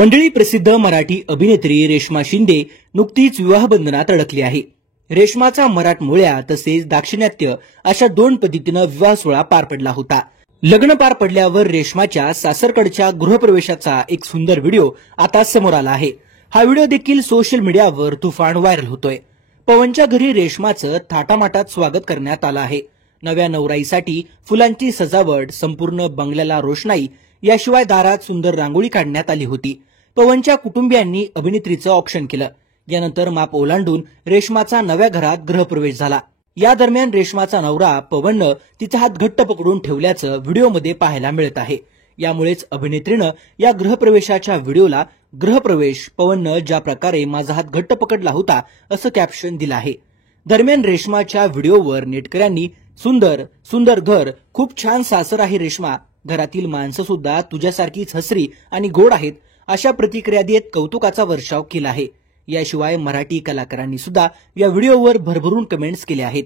मंडळी, प्रसिद्ध मराठी अभिनेत्री रेश्मा शिंदे नुकतीच विवाहबंधनात अडकली आहे. रेश्माचा मराठमोळ्या तसेच दाक्षिणात्य अशा दोन पद्धतीनं विवाह सोहळा पार पडला होता. लग्न पार पडल्यावर रेश्माच्या सासरकडच्या गृहप्रवेशाचा एक सुंदर व्हिडिओ आता समोर आला आहे. हा व्हिडिओ देखील सोशल मीडियावर तुफान व्हायरल होतोय. पवनच्या घरी रेश्माचं थाटामाटात स्वागत करण्यात आलं आहे. नव्या नवराईसाठी फुलांची सजावट, संपूर्ण बंगल्याला रोषणाई, याशिवाय दारात सुंदर रांगोळी काढण्यात आली होती. पवनच्या कुटुंबियांनी अभिनेत्रीचं औक्षण केलं. यानंतर माप ओलांडून रेश्माचा नव्या घरात गृहप्रवेश झाला. या दरम्यान रेश्माचा नवरा पवननं तिचा हात घट्ट पकडून ठेवल्याचं व्हिडिओमध्ये पाहायला मिळत आहे. यामुळेच अभिनेत्रीनं या गृहप्रवेशाच्या व्हिडिओला गृहप्रवेश पवननं ज्या प्रकारे माझा हात घट्ट पकडला होता असं कॅप्शन दिलं आहे. दरम्यान रेश्माच्या व्हिडिओवर नेटकऱ्यांनी सुंदर सुंदर घर, खूप छान सासर आहे रेश्मा, घरातील माणसं सुद्धा तुझ्यासारखीच हसरी आणि गोड आहेत, अशा प्रतिक्रिया देत कौतुकाचा वर्षाव केला आहे. याशिवाय मराठी कलाकारांनी सुद्धा या व्हिडिओवर भरभरून कमेंट्स केल्या आहेत.